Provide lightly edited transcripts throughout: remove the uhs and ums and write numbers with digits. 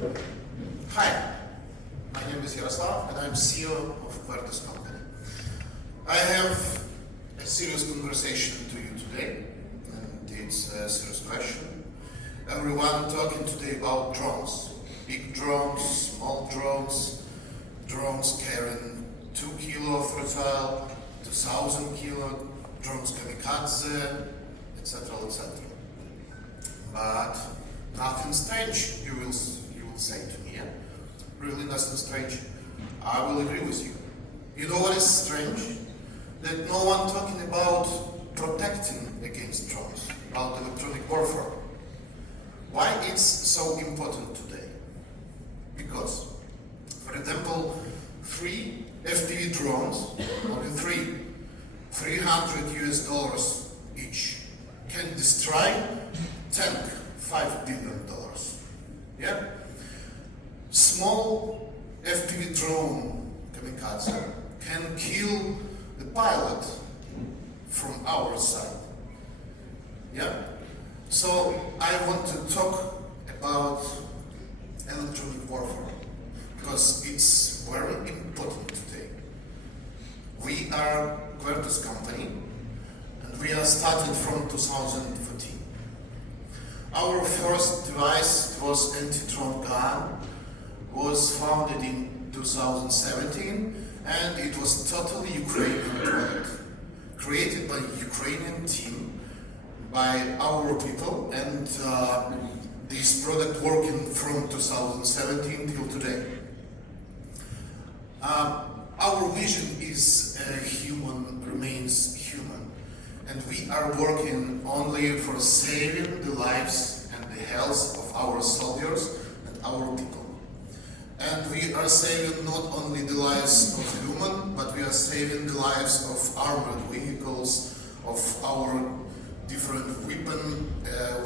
Hi, my name is Yaroslav and I'm CEO of Kvertus company. I have a serious conversation to you today, and it's a serious question. Everyone talking today about drones. Big drones, small drones, drones carrying 2 kilo of projectile, 2,000 kilo, drones kamikaze, etc., etc. But nothing strange, you will say to me, yeah? Really nothing strange. I will agree with you. You know what is strange? That no one talking about protecting against drones, about electronic warfare. Why it's so important today? Because, for example, 3 FPV drones, only 300 US dollars each, can destroy tank, $5 billion. Yeah? Small FPV drone kamikaze can kill the pilot from our side. Yeah? So I want to talk about electronic warfare because it's very important today. We are Kvertus company and we are started from 2014. Our first device was anti-drone gun, was founded in 2017, and it was totally Ukrainian product, created by Ukrainian team, by our people, and this product working from 2017 till today. Our vision is human remains human, and we are working only for saving the lives and the health of our soldiers and our people. And we are saving not only the lives of human, but we are saving the lives of armored vehicles, of our different weapons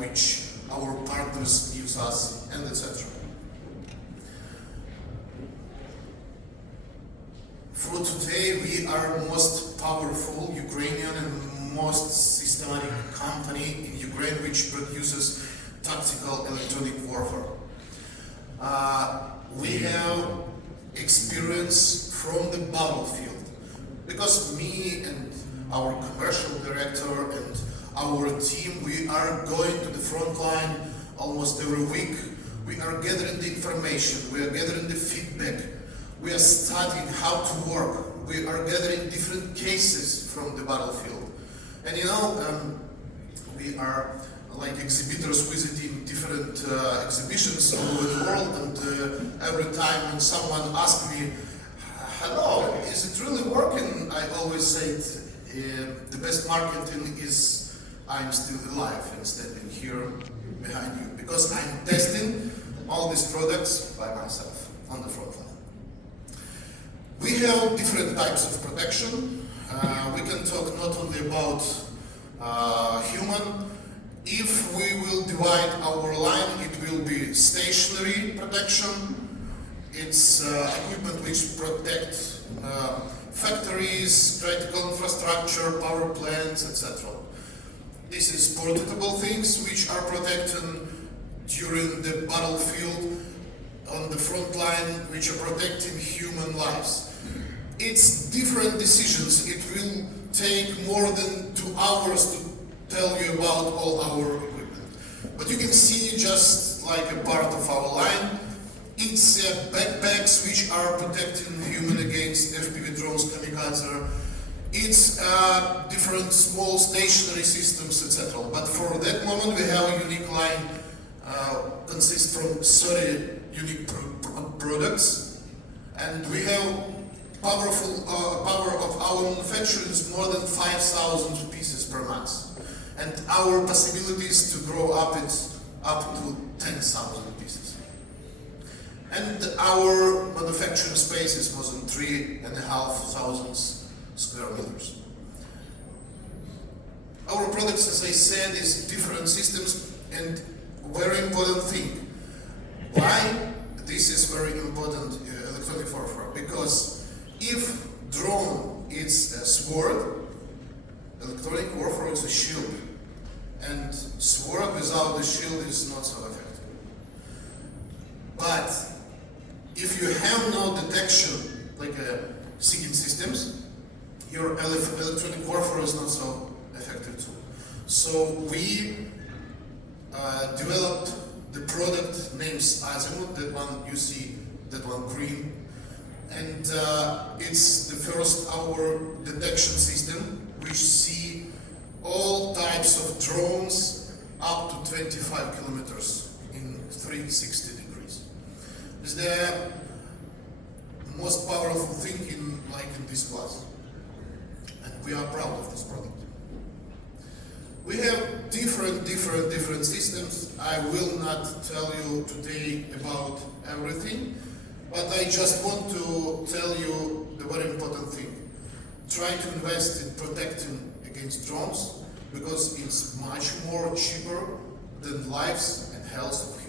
which our partners use us, and etc. For today, we are most powerful Ukrainian and most systematic company in Ukraine which produces tactical electronic warfare. We have experience from the battlefield because me and our commercial director and our team, we are going to the front line almost every week. We are gathering the information, we are gathering the feedback, we are studying how to work, we are gathering different cases from the battlefield. And you know, we are like exhibitors visiting different exhibitions all over the world, and every time when someone asks me, hello, is it really working? I always say the best marketing is I'm still alive and standing here behind you, because I'm testing all these products by myself on the front line. We have different types of protection. We can talk not only about human. If we will divide our line, it will be stationary protection. It's equipment which protect factories, critical infrastructure, power plants, etc. This is portable things which are protected during the battlefield on the front line, which are protecting human lives. It's different decisions. It will take more than 2 hours to tell you about all our equipment. But you can see just like a part of our line, it's backpacks which are protecting human against FPV drones, kamikaze. It's different small stationary systems, etc. But for that moment we have a unique line, consists from 30 unique products, and we have power of our manufacturing is more than 5,000 pieces per month. And our possibilities to grow up it's up to 10,000 pieces. And our manufacturing space is more than 3,500 square meters. Our products, as I said, is different systems, and very important thing. Why this is very important electronic warfare? Because if drone is a sword, electronic warfare is a shield, and sword without the shield is not so effective. But if you have no detection, like seeking systems, your electronic warfare is not so effective too. So we developed the product names Azimuth, that one you see, that one green. And it's the first our detection system which see all types of drones up to 25 kilometers in 360 degrees. It's the most powerful thing in this class. And we are proud of this product. We have different systems. I will not tell you today about everything, but I just want to tell you the very important thing. Try to invest in protecting against drones because it's much more cheaper than lives and health of